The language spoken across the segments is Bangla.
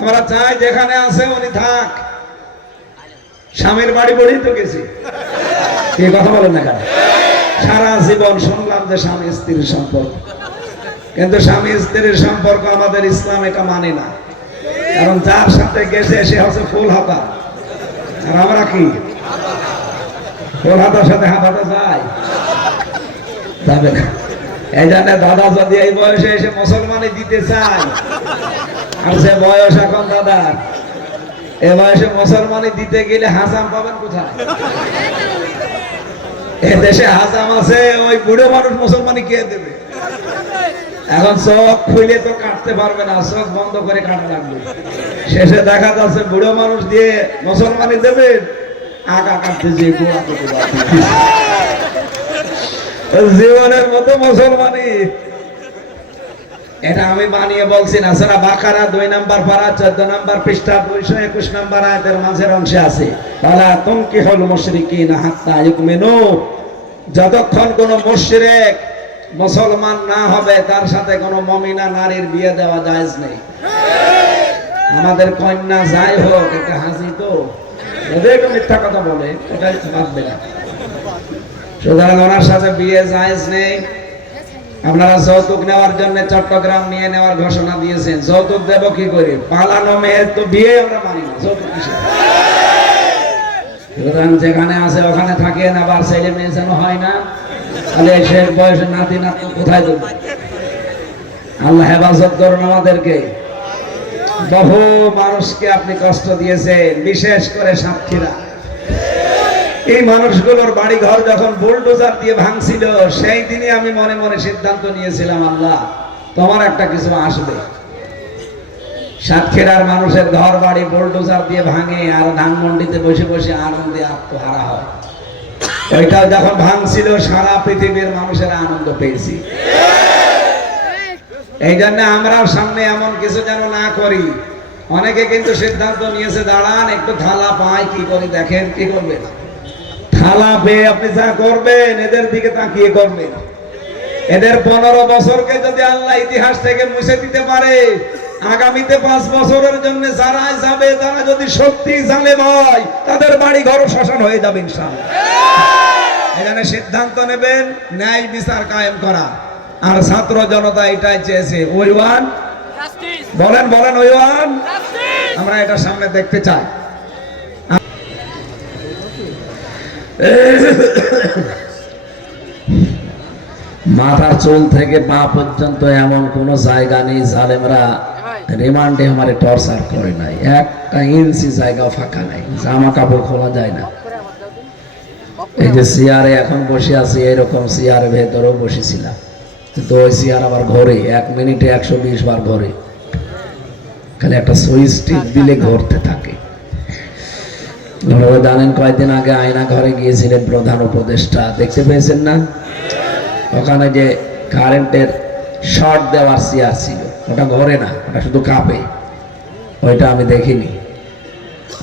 আমরা চাই যেখানে আছে উনি থাক। স্বামীর বাড়ি বড়ি তো গেছি, এই কথা বলেন না কেন? সারা জীবন শুনলাম যে স্বামী স্ত্রীর সম্পর্ক, কিন্তু স্বামী স্ত্রীর সম্পর্ক আমাদের ইসলাম এটা মানে না। কারণ যার সাথে গেছে সে হচ্ছে ফুল হাতা, আর আমরা কি ফুল হাতার সাথে হাতাতে যাই? যাবে না। এই জন্য দাদা যদি এই বয়সে এসে মুসলমানি দিতে চায়, আর সে বয়স এখন দাদা, এ বয়সে মুসলমানি দিতে গেলে হাসাম পাবেন কোথায়? এ দেশে হাসাম আছে, ওই বুড়ো মানুষ মুসলমানি কে দেবে? এখন চোখ খুলে তো কাটতে পারবে না, চোখ বন্ধ করে কাটা লাগবে। শেষে দেখা যাচ্ছে বুড়ো মানুষ দিয়ে মুসলমানি দেবে, আগা কাটতে যে গোড়া করতে পারবে জীবনের মতো মুসলমানি। এটা আমি বানিয়ে বলছি না, সূরা বাকারা 2 নম্বর পারা 14 নম্বর পৃষ্ঠা 221 নম্বর আয়াতের মাঝের অংশে আছে, ওয়ালা তুনকিহুল মুশরিকিনা হাত্তা ইউমিনু। যতক্ষণ কোন মুশরিক মুসলমান না হবে তার সাথে কোন মুমিনা নারীর বিয়ে দেওয়া জায়েজ নেই। আমাদের কন্যা যাই হোক, একটা হাসি তো এদের মিথ্যা কথা বলে, এটা বাদবে না। সুতরাং ওনার সাথে বিয়ে জায়েজ নেই। আপনারা যৌতুক নেওয়ার জন্য চট্টগ্রাম নিয়ে নেওয়ার ঘোষণা দিয়েছেন, যৌতুক দেব কি করে? পালানো মেয়ের তো বিয়ে আমরা মানি না, যৌতুক কিসের? সুতরাং যেখানে আছে ওখানে থাকে না, আবার ছেলে মেয়ে যেন হয় না, তাহলে শেষ বয়সে নাতি নাতি কোথায় দেবো? আল্লাহ হেফাজত করুন আমাদেরকে। বহু মানুষকে আপনি কষ্ট দিয়েছেন, বিশেষ করে সাতক্ষীরা। এই মানুষগুলোর বাড়ি ঘর যখন বুলডোজার দিয়ে ভাঙছিল, সেই দিনই আমি মনে মনে সিদ্ধান্ত নিয়েছিলাম, আল্লাহ তোমার একটা কিছু আসবে। সাতক্ষীরার মানুষের ঘর বাড়ি বুলডোজার দিয়ে ভাঙে, আর ধানমন্ডিতে বসে বসে আনন্দে আত্মহারা হয়। ওইটা যখন ভাঙছিল সারা পৃথিবীর মানুষেরা আনন্দ পেয়েছি। এই জন্য আমরাও সামনে এমন কিছু যেন না করি। অনেকে কিন্তু সিদ্ধান্ত নিয়েছে, দাঁড়ান একটু থালা পাই, কি করি দেখেন, কি করবেন? থালা পেয়ে আপনি যা করবেন এদের দিকে তাকিয়ে করবেন। এদের 15 বছরকে যদি আল্লাহ ইতিহাস থেকে মুছে দিতে পারে, আগামীতে 5 বছরের জন্য যারা যাবে, তারা যদি সত্যি জালেম হয়, তাদের বাড়ি ঘর শ্মশান হয়ে যাবে ইনশাআল্লাহ। এখানে সিদ্ধান্ত নেবেন ন্যায় বিচার কায়েম করা। আর ছাত্র জনতা এটাই চেয়েছে, ওই ওয়ান বলেন বলেন, ওই ওয়ান আমরা এটা সামনে দেখতে চাই। মাথার চুল থেকে পা পর্যন্ত এমন কোন জায়গা নেই জালেমরা রিমান্ডে আমারে টর্চার করে নাই। একটা ইঞ্চি জায়গা ফাঁকা নাই, জামা কাপড় খোলা যায় না। এই যে চেয়ারে এখন বসে আছি, এরকম চেয়ারের ভেতরেও বসেছিলাম, কিন্তু ওই চেয়ার আবার ঘরে 1 মিনিটে 120 বার ঘরে। খালি একটা সুইচ টিপ দিলে ঘুরতে থাকে। জানেন কয়েকদিন আগে আয়না ঘরে গিয়েছিলেন প্রধান উপদেষ্টা, দেখতে পেয়েছেন না? ওখানে যে কারেন্টের শর্ট দেওয়ার চেয়ার ছিল, ওটা ঘরে না, ওটা শুধু কাঁপে। ওইটা আমি দেখিনি।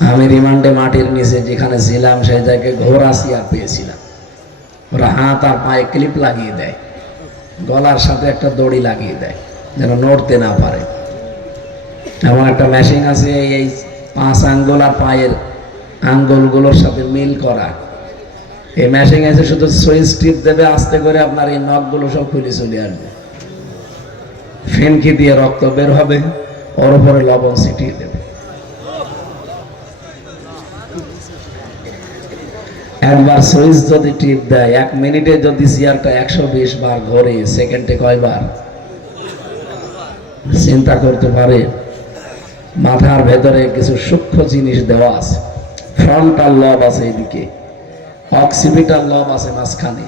আমি রিমান্ডে মাটির নিচে যেখানে ছিলাম সেই জায়গায় ঘোড়া চেয়ার পেয়েছিলাম। ওরা হাত আর পায়ে ক্লিপ লাগিয়ে দেয়, গলার সাথে একটা দড়ি লাগিয়ে দেয় যেন নড়তে না পারে। এমন একটা মেশিন আছে, এই 5 আঙ্গুল আর পায়ের আঙ্গুলগুলোর সাথে মিল করা। এই মেশিন আছে, শুধু সুইচ টিপ দেবে, আস্তে করে আপনার এই নখগুলো সব খুলে চলে আসবে। ফেনকি দিয়ে রক্ত বের হবে, ওর উপরে লবণ ছিটিয়ে দেবে। একবার সুইচ যদি টিপ দেয়, 1 মিনিটে যদি চেয়ারটা 120 বার ঘোরে, সেকেন্ডে কয়বার? চিন্তা করতে পারে। মাথার ভেতরে কিছু সূক্ষ্ম জিনিস দেওয়া আছে। ফ্রন্টাল লব আছে এদিকে, অক্সিপিটাল লব আছে মাঝখানে,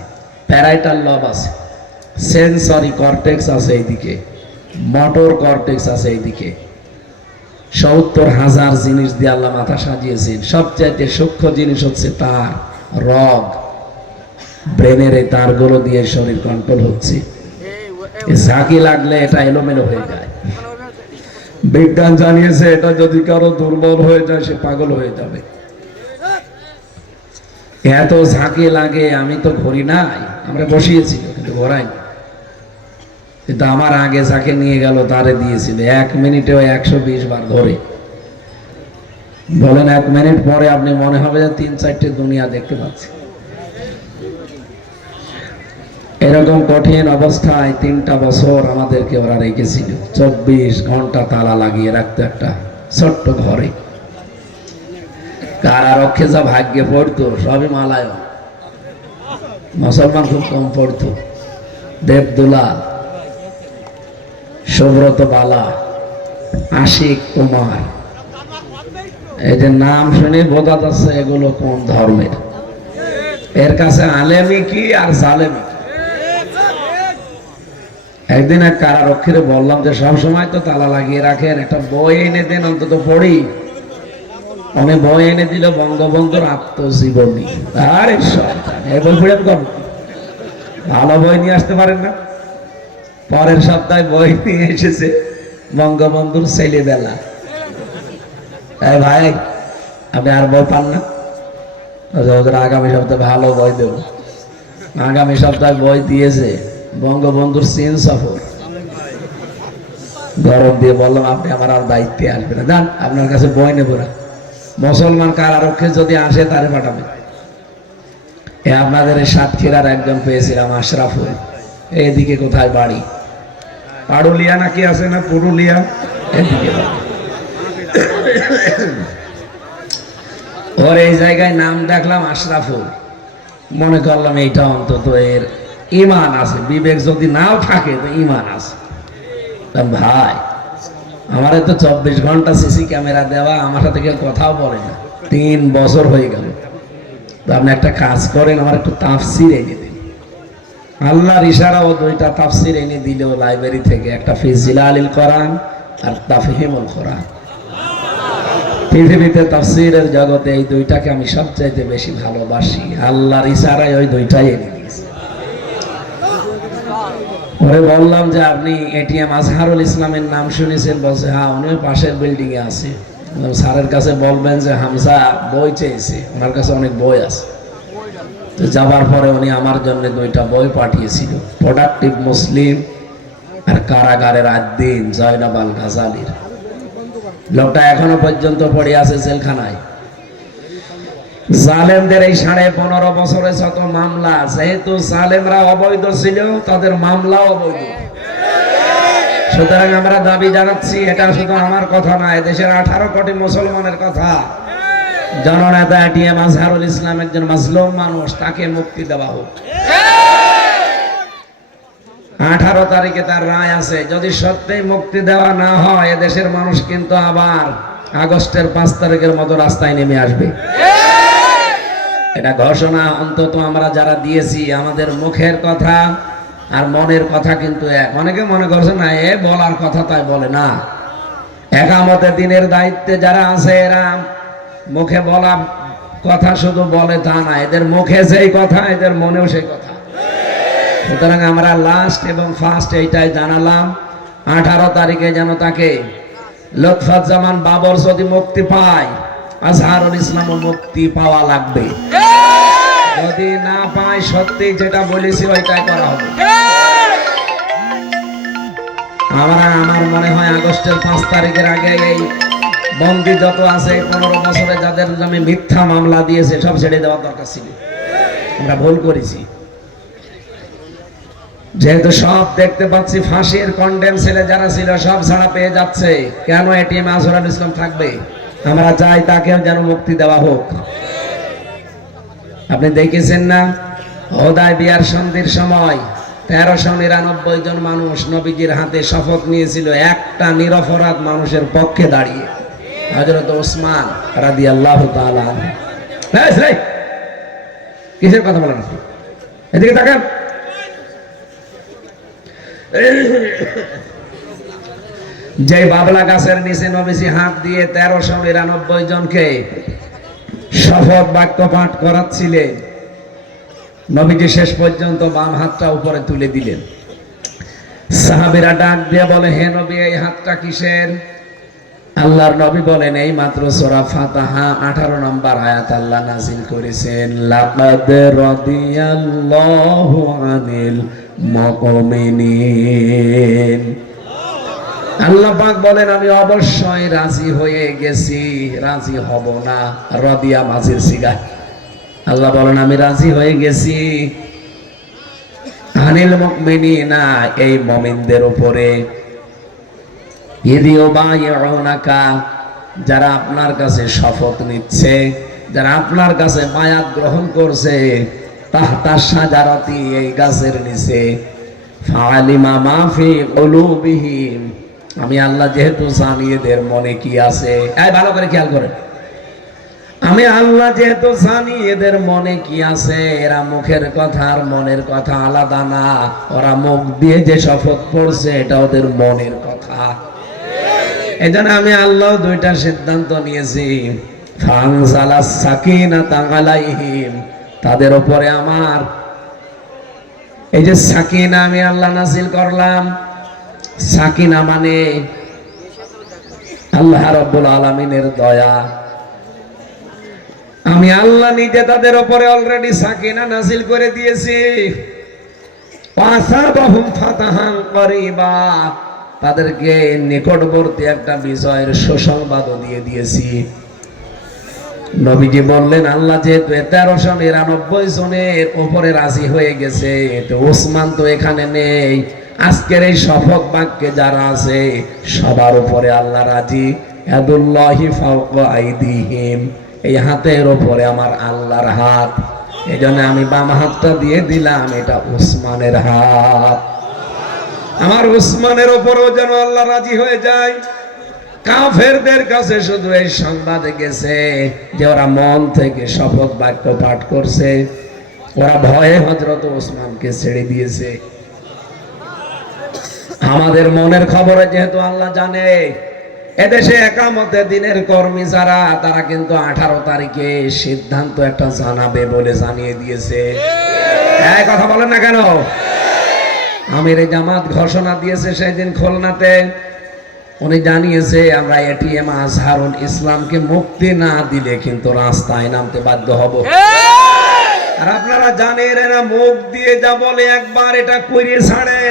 প্যারাইটাল লব আছে, সেন্সরি কর্টেক্স আছে এইদিকে, মোটর কর্টেক্স আছে এইদিকে। 70,000 জিনিস দিয়ে আল্লাহ মাথা সাজিয়েছেন। সবচাইতে সূক্ষ্ম জিনিস হচ্ছে তার রগ। ব্রেনের এই তারগুলো দিয়ে শরীর কন্ট্রোল হচ্ছে। ঝাঁকি লাগলে এটা এলোমেলো হয়ে যায়। বিজ্ঞান জানিয়েছে এটা যদি কারো দুর্বল হয়ে যায়, সে পাগল হয়ে যাবে। এত ঝাঁকি লাগে। আমি তো ঘড়ি নাই, আমরা বসিয়েছিল কিন্তু ঘোরাই, কিন্তু আমার আগে যাকে নিয়ে গেল তারে দিয়েছিল 1 মিনিটেও 120 বার ঘোরে। বলেন 1 মিনিট পরে আপনি মনে হবে যে 3-4টে দুনিয়া দেখতে পাচ্ছি। এরকম কঠিন অবস্থায় 3টা বছর আমাদেরকে ওরা রেখেছিল। 24 ঘন্টা তালা লাগিয়ে রাখতো একটা ছোট্ট ঘরে। কারারক্ষে যা ভাগ্যে পড়তো সবই মালায়, মুসলমান খুব কম পড়তো। দেবদুলাল, সুব্রত বালা, আশিক কুমার, এই যে নাম শুনে বোঝা যাচ্ছে এগুলো কোন ধর্মের। এর কাছে আলেমি কি আর জালেমি কি। একদিন এক কারারক্ষীরে বললাম যে সব সময় তো তালা লাগিয়ে রাখেন, একটা বই এনে দেন অন্তত পড়ি। উনি বই এনে দিল বঙ্গবন্ধুর আত্মজীবনী। আরে এই বই পড়ে ভালো বই নিয়ে আসতে পারেন না? পরের সপ্তাহে বই নিয়ে এসেছে বঙ্গবন্ধুর ছেলেবেলা। ভাই আপনি আর বই পান না? আগামী সপ্তাহে ভালো বই দেব। আগামী সপ্তাহে বই দিয়েছে বঙ্গবন্ধুর চীন সফর। গরম দিয়ে বললাম আপনি আমার আর দায়িত্বে আসবেন না, যান আপনার কাছে বই নেব না। মুসলমান কারারক্ষী যদি আসে তারে পাঠাবেন। আপনাদের এই সাতক্ষীরার একজন পেয়েছিলাম আশরাফুল, এদিকে কোথায় বাড়ি, পাড়ুলিয়া নাকি আছে না পুরুলিয়া, এদিকে ওর এই জায়গায় নাম দেখলাম আশরাফুল, মনে করলাম এইটা অন্তত এর ইমান আছে, বিবেক যদি নাও থাকে তো ইমান আছে। ভাই আমার তো 24 ঘন্টা সিসি ক্যামেরা দেওয়া, আমার সাথে কেউ কথাও বলে না, 3 বছর হয়ে গেল। আপনি একটা কাজ করেন, আমার একটু তাফসির এনে দিন। আল্লাহর ইশারাও 2টা তাফসির এনে দিল লাইব্রেরি থেকে, একটা ফি জিলালিল কোরআন আর তাফহিমুল কোরআন। পৃথিবীতে তাফসিরের জগতে এই 2টাকে আমি সবচাইতে বেশি ভালোবাসি। আল্লাহর ইশারায় ওই 2টাই এনে দিয়েছে। পরে বললাম যে আপনি এটিএম আজহারুল ইসলামের নাম শুনেছেন? বলছে হ্যাঁ, উনি পাশের বিল্ডিং এ আছে। স্যারের কাছে বলবেন যে হামজা বই চেয়েছে, ওনার কাছে অনেক বই আছে। তো যাবার পরে উনি আমার জন্য 2টা বই পাঠিয়েছিল, প্রোডাক্টিভ মুসলিম আর কারাগারের আদ্দিন জয়নাব আল গাজালির। লোকটা এখনো পর্যন্ত পড়ে আছে জেলখানায়। জালেমদের এই 15.5 বছরে যত মামলা, যেহেতু জালেমরা অবৈধ ছিল তাদের মামলাও অবৈধ। সুতরাং আমরা দাবি জানাচ্ছি, এটা শুধু আমার কথা না, দেশের 18 কোটি মুসলমানের কথা। জননেতা এটিএম আজহারুল ইসলাম একজন মাজলুম মানুষ, তাকে মুক্তি দেওয়া হোক। 18 তারিখে তার রায় আছে, যদি সত্যি মুক্তি দেওয়া না হয় এদেশের মানুষ কিন্তু আবার আগস্টের 5 তারিখের মতো রাস্তায় নেমে আসবে। এটা ঘোষণা অন্তত আমরা যারা দিয়েছি, আমাদের মুখের কথা আর মনের কথা কিন্তু এক। অনেকে মনে করছে না এ বলার কথা তাই বলে না। একামতে দিনের দায়িত্বে যারা আছে এরা মুখে বলা কথা শুধু বলে তা না, এদের মুখে যেই কথা এদের মনেও সেই কথা। সুতরাং আমরা লাস্ট এবং ফার্স্ট এইটাই জানালাম, 18 তারিখে যেন তাকে লুৎফুজ্জামান বাবর যদি মুক্তি পায়, আজহারুল ইসলামও মুক্তি পাওয়া লাগবে। যদি না পায় সত্যি যেটা বলেছি ওইটাই করা হবে। আমার মনে হয় আগস্টের 5 তারিখের আগে এই বন্দী যত আছে 15 বছরে যাদের নামে মিথ্যা মামলা দিয়েছে সব ছেড়ে দেওয়ার দরকার ছিল। আমরা ভুল করেছি, যেহেতু সব দেখতে পাচ্ছি ফাঁসির কন্ডেম ছেলে যারা ছিল সব ছাড়া পেয়ে যাচ্ছে, কেন এটিএম আজহারুল ইসলাম থাকবে? আমরা চাই তাকেও যেন মুক্তি দেওয়া হোক। আপনি দেখেছেন না হুদায়বিয়ার সন্ধির সময় 1399 জন মানুষ নবীজির হাতে শপথ নিয়েছিল একটা নিরপরাধ মানুষের পক্ষে দাঁড়িয়ে, হযরত ওসমান রাদিয়াল্লাহু তাআলা আনহু। কিসের কথা বলেন আপনি? এদিকে তাকান। যে বাবলা গাছের নিচে নবীজি হাত দিয়ে 1399 জনকে শপথ বাক্য পাঠ করাচ্ছিলেন, নবীজি শেষ পর্যন্ত বাম হাতটা উপরে তুলে দিলেন। সাহাবীরা ডাক দিয়ে বলে, হে নবী এই হাতটা কিসের? আল্লাহর নবী বলেন, এই মাত্র সূরা ফাতিহা 18 নম্বর আয়াত আল্লাহ নাযিল করেছেন, লাকাদ রাদিয়াল্লাহু আনিল মুমিনিন। আল্লাহ পাক বলেন আমি অবশ্যই রাজি হয়ে গেছি, রাজি হব না। রাদিয়া মাঝির সিগা। আল্লাহ বলেন আমি রাজি হয়ে গেছি আনিল মুমিনিনা, এই মুমিনদের উপরে, ইদিও বায়উনাকা, যারা আপনার কাছে শপথ নিচ্ছে, যারা আপনার কাছে বায়াত গ্রহণ করছে, তাহতা শাজারাতি, এই গাছের নিচে, ফাআলিমা মা ফি কুলুবিহিম, আমি আল্লাহ যেহেতু জানি এদের মনে কি আছে, এই ভালো করে খেয়াল করেন, আমি আল্লাহ যেহেতু জানি এদের মনে কি আছে, এরা মুখের কথা আর মনের কথা আলাদা না, ওরা মুখ দিয়ে যে শপথ পড়ছে এটা ওদের মনের কথা। এজন্য আমি আল্লাহ দুইটা সিদ্ধান্ত নিয়েছি, ফানজালাস সাকিনাতা আলাইহিম, তাদের উপরে আমার এই যে সাকিনা আমি আল্লাহ নাযিল করলাম। সাকিনা মানে আল্লাহ রাব্বুল আলামিনের দয়া। আমি আল্লাহ নিজে তাদের উপরে অলরেডি সাকিনা নাযিল করে দিয়েছি। ওয়াসাবাহুম ফাতাহান করিবা, তাদেরকে নিকটবর্তী একটা বিজয়ের সুসংবাদও দিয়ে দিয়েছি। নবীজি বললেন আল্লাহ যেহেতু 1399 জনের উপরে রাজি হয়ে গেছে, তো ওসমান তো এখানে নেই, আজকের এই শপথ বাক্যে যারা আছে সবার উপরে আল্লাহ রাজি। ইয়াদুল্লাহি ফাওকা আইদিহিম, এই হাতের উপরে আমার আল্লাহর হাত, এজন্য আমি বাম হাতটা দিয়ে দিলাম, এটা ওসমানের হাত। আমার ওসমানের উপরেও যেন আল্লাহ রাজি হয়ে যায়। কাফেরদের কাছে শুধু এই সংবাদ গেছে যে ওরা মন থেকে শপথ বাক্য পাঠ করছে, ওরা ভয়ে হযরত ওসমানকে ছেড়ে দিয়েছে। আমাদের মনের খবরে যেহেতু আল্লাহ জানে, এদেশে একামতে দিনের কর্মী যারা, তারা কিন্তু 18 তারিখে সিদ্ধান্ত একটা জানাবে বলে জানিয়ে দিয়েছে। এই কথা বলেন না কেন? আমির জামাত ঘোষণা দিয়েছে সেদিন খুলনাতে, উনি জানিয়েছে আমরা এটিএম আজহারুল ইসলামকে মুক্তি না দিলে কিন্তু রাস্তায় নামতে বাধ্য হব। আর আপনারা জানেন এরা মুখ দিয়ে যা বলে একবার এটা করিয়ে ছাড়ে।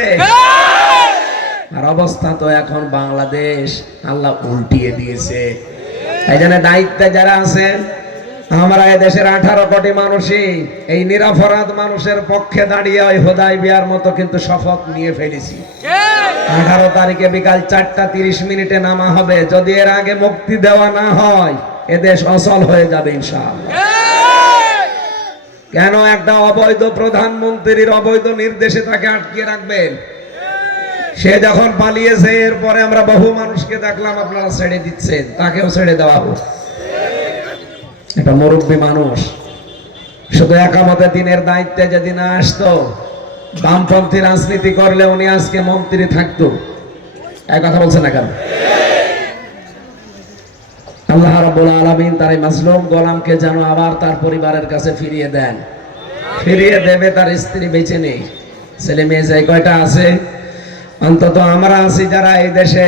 আর অবস্থা তো এখন বাংলাদেশ আল্লাহ উল্টিয়ে দিয়েছে। এই জন্য দায়িত্বে যারা আছেন, আমরা এদেশের 18 কোটি মানুষই এই নিরপরাধ মানুষের পক্ষে দাঁড়িয়ে ওই হুদায়বিয়ার মতো কিন্তু শপথ নিয়ে ফেলেছি। 18 তারিখে বিকাল 4:30 নামা হবে। যদি এর আগে মুক্তি দেওয়া না হয় এদেশ অচল হয়ে যাবে ইনশাআল্লাহ। কেন একটা অবৈধ প্রধানমন্ত্রীর অবৈধ নির্দেশে তাকে আটকে রাখবেন? সে যখন পালিয়েছে এরপরে আমরা বহু মানুষকে দেখলাম আপনারা ছেড়ে দিচ্ছেন, তাকেও ছেড়ে দেওয়া হোক। এটা মুরব্বী মানুষ, শুধু একামতে দিনের দায়িত্বে যদি না আসতো, বামপন্থী রাজনীতি করলে উনি আজকে মন্ত্রী থাকতো। এই কথা বলছে না কেন? আল্লাহ রাব্বুল আলামিন তার এই মাজলুম গোলামকে যেন আবার তার পরিবারের কাছে ফিরিয়ে দেন, ফিরিয়ে দেবে। তার স্ত্রী বেঁচে নেই, ছেলে মেয়ে যে কয়টা আছে, অন্তত আমরা আছি যারা এই দেশে,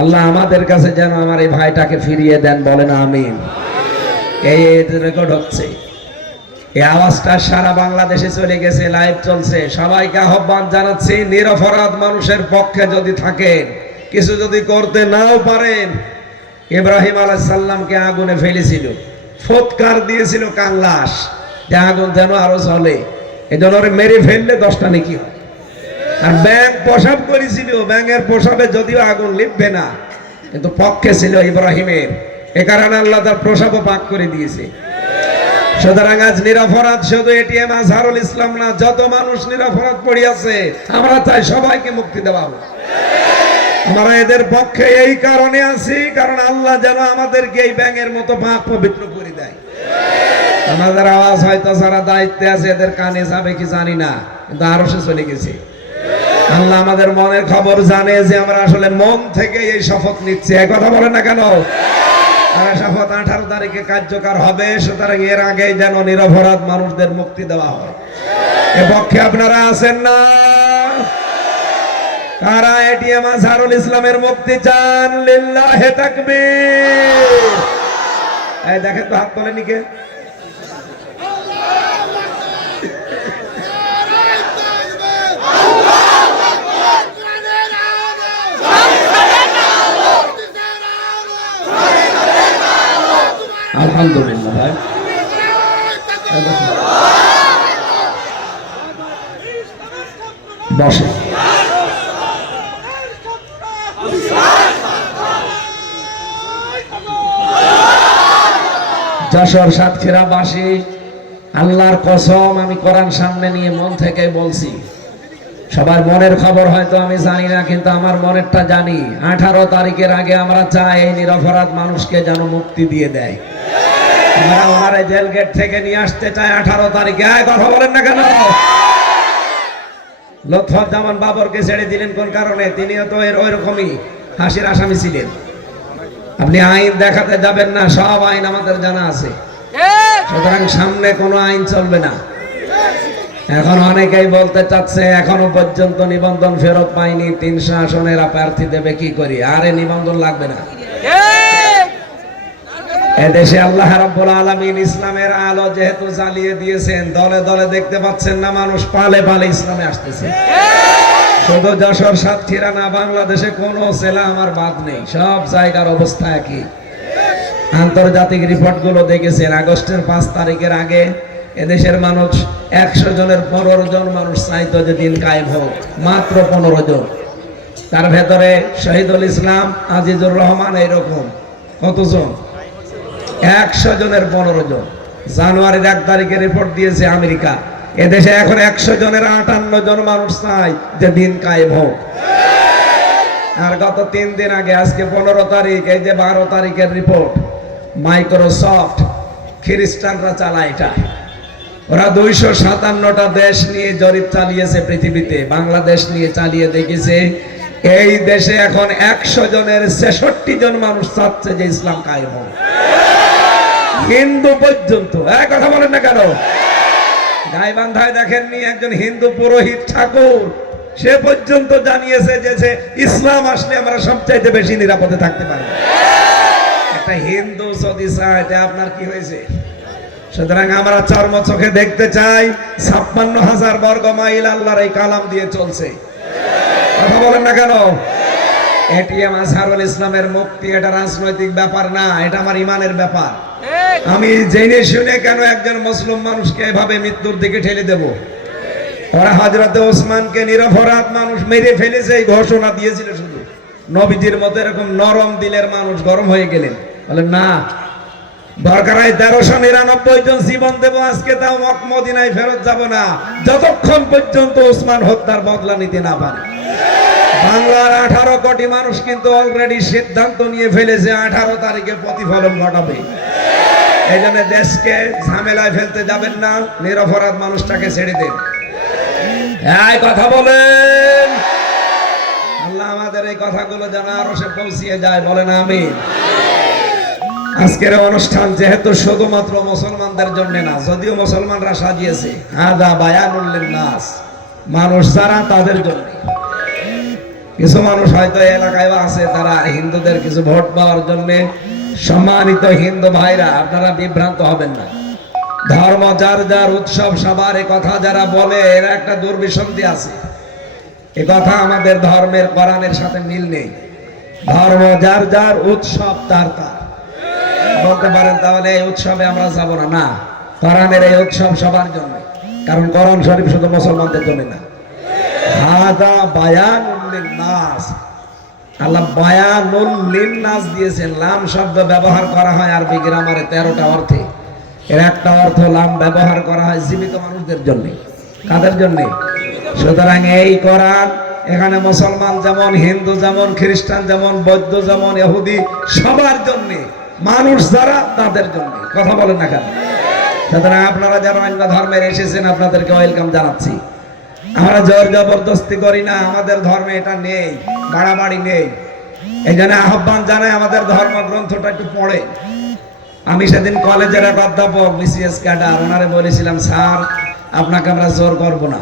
আল্লাহ আমাদের কাছে যেন আমার এই ভাইটাকে ফিরিয়ে দেন, বলেন আমিন। এই রেকর্ড হচ্ছে, এই আওয়াজটা সারা বাংলাদেশে চলে গেছে, লাইভ চলছে। সবাইকে আহ্বান জানাচ্ছি, নিরপরাধ মানুষের পক্ষে যদি থাকেন, কিছু যদি করতে নাও পারেন, ইব্রাহিম আলাইহিস সালামকে আগুনে ফেলেছিল, ফুৎকার দিয়েছিল কাল্লাস যে আগুন যেন আরো জ্বলে, এজন্য ওরে মেরে ফেললে 10টা নেকি হয়। আর ব্যাঙ প্রসাব করেছিল, ব্যাঙের প্রসাবে যদিও আগুন লিখবে না, কিন্তু পক্ষে ছিল ইব্রাহিমের, এ কারণে আল্লাহ তার প্রসাবও পাক করে দিয়েছে। সুতরাং আজ নিরপরাধ শুধু এটিএম আজহারুল ইসলাম না, যত মানুষ নিরপরাধ পড়িয়াছে আমরা চাই সবাইকে মুক্তি দেওয়া হোক। আমরা এদের পক্ষে এই কারণে আছি, কারণ আল্লাহ যেন আমাদেরকে এই ব্যাঙের মতো পাক পবিত্র করে দেয়। আমাদের আওয়াজ হয়তো যারা দায়িত্বে আছে এদের কানে যাবে কি জানি না, কিন্তু আরশে চলে গেছে। আল্লাহ আমাদের মনের খবর জানে যে আমরা আসলে মন থেকে এই শপথ নিচ্ছি। এই কথা বলেন না কেন? আর শপথ 18 তারিখে কার্যকর হবে, সুতরাং এর আগে যেন নিরপরাধ মানুষদের মুক্তি দেওয়া হয়। এ পক্ষে আপনারা আছেন না? কারা এটিএম আজহারুল ইসলামের মুক্তি চান? লিল্লাহে তাকবীর। এই দেখেন তো হাত তোলেনি কে? আলহামদুলিল্লাহ ভাই। বসে যশোর সাতক্ষীরাবাসী, আল্লাহর কসম আমি কোরআন সামনে নিয়ে মন থেকে বলছি, সবার মনের খবর হয়তো আমি জানি না, কিন্তু আমার মনেরটা জানি। 18 তারিখের আগে আমরা চাই এই নিরপরাধ মানুষকে যেন মুক্তি দিয়ে দেয়। আমরা ওনারে জেল গেট থেকে নিয়ে আসতে চাই 18 তারিখে। কথা বলেন না কেন? লুৎফুজ্জামান বাবরকে ছেড়ে দিলেন কোন কারণে? তিনিও তো ওই রকমই ফাঁসির আসামি ছিলেন। আপনি আইন দেখাতে যাবেন না, সব আইন আমাদের জানা আছে, সুতরাং সামনে কোনো আইন চলবে না। এখন অনেকেই বলতে চাচ্ছে এখনো পর্যন্ত নিবন্ধন ফেরত পাইনি, 300 আসনের প্রার্থী দেবে কি করি? আরে নিবন্ধন লাগবে না। এদেশে আল্লাহ রাব্বুল আলামিন ইসলামের আলো যেহেতু জ্বালিয়ে দিয়েছেন, দলে দলে দেখতে পাচ্ছেন না, মানুষ পালে পালে ইসলামে আসতেছে। শুধু যশোর সাতক্ষীরা না, বাংলাদেশে কোনো জেলা আমার বাদ নেই, সব জায়গার অবস্থা একই। আন্তর্জাতিক রিপোর্ট গুলো দেখেছেন, আগস্টের 5 তারিখের আগে এদেশের মানুষ 100 জনের 15 জন মানুষ চাইতো যে দিন কায়েম হোক, মাত্র 15 জন। তার ভেতরে শহীদুল ইসলাম, আজিজুর রহমান, এইরকম কতজন? 100 জনের 15 জন। জানুয়ারির 1 তারিখে রিপোর্ট দিয়েছে আমেরিকা, এদেশে এখন 100 জনের 58 জন মানুষ চাই যে দিন কায়েম হোক। আর গত 3 দিন আগে, আজকে 15 তারিখ, এই যে 12 তারিখের রিপোর্ট, মাইক্রোসফট খ্রিস্টানরা চালায় এটা। ওরা 257টা দেশ নিয়ে জরিপ চালিয়েছে পৃথিবীতে, বাংলাদেশ নিয়ে চালিয়ে দেখেছে এই দেশে এখন 100 জনের 66 জন মানুষ চাচ্ছে যে ইসলাম কায়েম হোক। হিন্দু পর্যন্ত, কথা বলেন না কেন? গাইবান্ধায় দেখেননি একজন হিন্দু পুরোহিত ঠাকুর, সে পর্যন্ত জানিয়েছে যে ইসলাম আসলে আমরা সবচাইতে বেশি নিরাপদে থাকতে পারবো। একটা হিন্দু যদি চায়, আপনার কি হয়েছে? সুতরাং আমরা চর্ম চোখে দেখতে চাই 56,000 বর্গ মাইল আল্লাহর এই কালাম দিয়ে চলছে। কথা বলেন না কেন? এটিএম আজহারুল ইসলামের মুক্তি এটা রাজনৈতিক ব্যাপার না, এটা আমার ইমানের ব্যাপার। আমি জেনে শুনে কেন একজন মুসলিম মানুষকে এভাবে মৃত্যুর দিকে ঠেলে দেব? ওরা হযরতে ওসমানকে নিরপরাধ মানুষ মেরে ফেলেছে এই ঘোষণা দিয়েছিল, শুধু নবীজির মতো এরকম নরম দিলের মানুষ গরম হয়ে গেলেন, বলেন না দরকার হয় 1399 জন জীবন দেব আজকে, তাও মদিনায় ফেরত যাব না যতক্ষণ পর্যন্ত ওসমান হত্যার বদলা নিতে না পারে। বাংলার 18 কোটি মানুষ কিন্তু অলরেডি সিদ্ধান্ত নিয়ে ফেলেছে 18 তারিখে প্রতিফলন ঘটাবে। এই জন্য দেশকে ঝামেলায় ফেলতে যাবেন না, নিরপরাধ মানুষটাকে ছেড়ে দেন। এই কথা বলেন, আল্লাহ আমাদের এই কথাগুলো যেন আরো সে পৌঁছিয়ে যায়, বলেন আমিন। আজকের অনুষ্ঠান যেহেতু শুধুমাত্র মুসলমানদের জন্য না, যদিও মুসলমানরা সাজিয়েছে, হাদা বায়ানুল লিন্নাস, মানুষ যারা তাদের জন্য। কিছু মানুষ হয়তো এলাকায় আছে, তারা হিন্দুদের কিছু ভোট পাওয়ার জন্য। সম্মানিত হিন্দু ভাইরা, আপনারা বিভ্রান্ত হবেন না। ধর্ম যার যার, উৎসব সবার, এ কথা যারা বলে এরা একটা দুর্বিসন্ধি আছে। এ কথা আমাদের ধর্মের কোরআনের সাথে মিল নেই। ধর্ম যার যার, উৎসব তার তার। বলতে পারেন তাহলে এই উৎসবে আমরা যাব না, না, কোরআনের এই উৎসব সবার জন্য, কারণ কোরআন শরীফ শুধু মুসলমানদের জন্য না। হাদা বায়ানুল লিন্নাস, আল্লাহ বায়ানুল লিন্নাস দিয়েছেন। লাম শব্দ ব্যবহার করা হয় আরবি গ্রামারে 13টা অর্থে, এর একটা অর্থ লাম ব্যবহার করা হয় জীবিত মানুষদের জন্য। কাদের জন্য? সুতরাং এই কোরআন এখানে মুসলমান যেমন, হিন্দু যেমন, খ্রিস্টান যেমন, বৌদ্ধ যেমন, ইহুদি, সবার জন্য, মানুষ যারা তাদের জন্য। কথা বলেন না কেন? সুতরাং আপনারা যারা অন্য ধর্মের এসেছেন, আপনাদেরকে ওয়েলকাম জানাচ্ছি। আমরা জোর জবরদস্তি করি না, আমাদের ধর্মে এটা নেই, বাড়াবাড়ি নেই। এই জন্য আহ্বান জানাই আমাদের ধর্মগ্রন্থটা একটু পড়ে। আমি সেদিন কলেজের এক অধ্যাপক বিসিএস ক্যাডার, ওনারে বলেছিলাম, স্যার আপনাকে আমরা জোর করব না,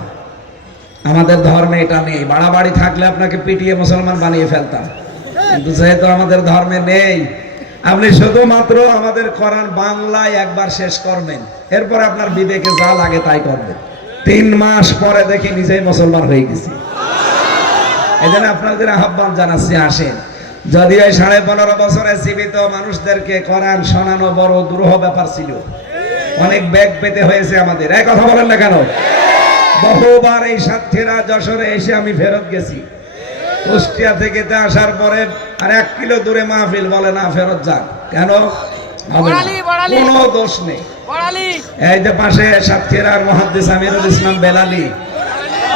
আমাদের ধর্মে এটা নেই। বাড়াবাড়ি থাকলে আপনাকে পিটিয়ে মুসলমান বানিয়ে ফেলতাম, কিন্তু যেহেতু আমাদের ধর্মে নেই, আপনি শুধুমাত্র আমাদের কোরআন বাংলায় একবার শেষ করবেন, এরপর আপনার বিবেকে যা লাগে তাই করবেন। 3 মাস পরে দেখি নিজেই মুসলমান হয়ে গেছি। এই জন্য আপনাদের আহ্বান জানাচ্ছি, আসেন। যদিও 15.5 বছরে জীবিত মানুষদেরকে কোরআন শোনানো বড় দুরূহ ব্যাপার ছিল, অনেক ব্যাগ পেতে হয়েছে আমাদের। এই কথা বলেন না কেন? বহুবার এই সাতক্ষীরা যশোরে এসে আমি ফেরত গেছি। কুষ্টিয়া থেকে আসার পরে আর 1 কিলো দূরে মাহফিল, বলে না ফেরত যান। কেন? কোনো দোষ নেই। এই যে পাশে সাতক্ষীরার মুহাদ্দিস আমিরুল ইসলাম বেলালি,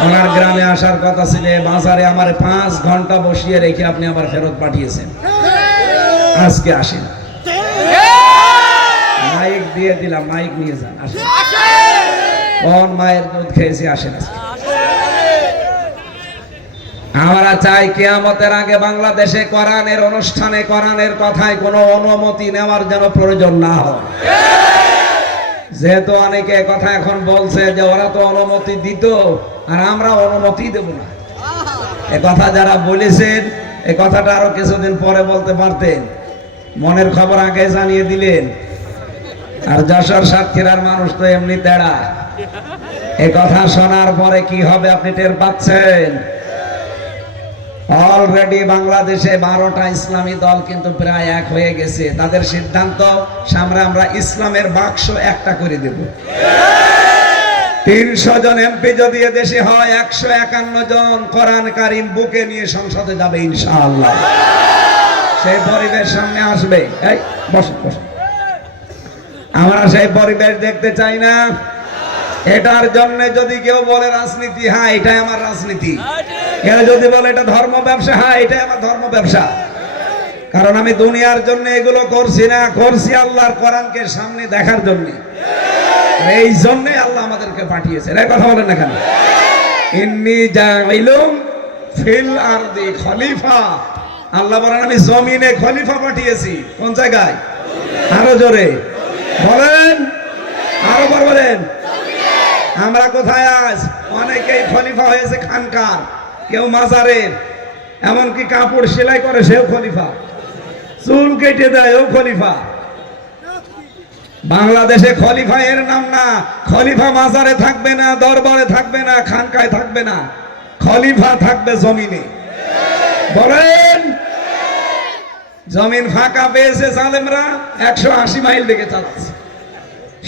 ওনার গ্রামে আসার কথা ছিল, বাজারে আমার 5 ঘন্টা বসিয়ে রেখে আপনি আবার ফেরত পাঠিয়েছেন। আজকে আসেন, মাইক দিয়ে দিলাম, মাইক নিয়ে যান, আসেন। কোন মায়ের দুধ খেয়েছি, আসেন। আমরা চাই কিয়ামতের আগে বাংলাদেশে কোরআনের অনুষ্ঠানে কোরআনের কথায় কোনো অনুমতি নেওয়ার যেন প্রয়োজন না হয়। যেহেতু অনেকে কথা এখন বলছে যে ওরা তো অনুমতি দিত আর আমরা অনুমতি দেব না, এ কথা যারা বলেছেন এ কথাটা আরো কিছুদিন পরে বলতে পারতেন, মনের খবর আগে জানিয়ে দিলেন। আর যশোর সাতক্ষীরার মানুষ তো এমনি তেড়া, এ কথা শোনার পরে কি হবে আপনি টের পাচ্ছেন। অলরেডি বাংলাদেশে 12টা ইসলামী দল কিন্তু প্রায় এক হয়ে গেছে। তাদের সিদ্ধান্ত, সামনে আমরা ইসলামের বাক্স একটা করে দেব। 300 জন এমপি যদি এদেশে হয়, 151 জন কোরআন কারীম বুকে নিয়ে সংসদে যাবে ইনশাআল্লাহ। সেই পরিবেশ সামনে আসবে। এই বসুন বসুন, আমরা সেই পরিবেশ দেখতে চাই না। এটার জন্য যদি কেউ বলে রাজনীতি, হ্যাঁ এটাই আমার রাজনীতি। কেউ যদি বলে এটা ধর্ম ব্যবসা, হ্যাঁ এটাই আমার ধর্ম ব্যবসা। কারণ আমি দুনিয়ার জন্য এগুলো করছি না, করছি আল্লাহর কোরআনকে সামনে দেখার জন্য। এই জন্যে আল্লাহ আমাদেরকে পাঠিয়েছে। এই কথা বলেন না কেন? ইন্নী জাইলুম ফিল আরদি খলিফা, আল্লাহ বলেন আমি জমিনে খলিফা পাঠিয়েছি। কোন জায়গায়? আরো জোরে বলেন, আরো বলেন। আমরা কোথায় আজ? অনেকেই খলিফা হয়েছে খানকার, কেউ মাজারের, এমনকি কাপড় সেলাই করে সেও খলিফা, চুল কেটে দেয় ও খলিফা। বাংলাদেশে খলিফা এর নাম না। খলিফা মাজারে থাকবে না, দরবারে থাকবে না, খানকায় থাকবে না, খলিফা থাকবে জমিনে। বলেন, জমিন ফাঁকা পেয়েছে জালেমরা, 180 মাইল দিকে চালাচ্ছে।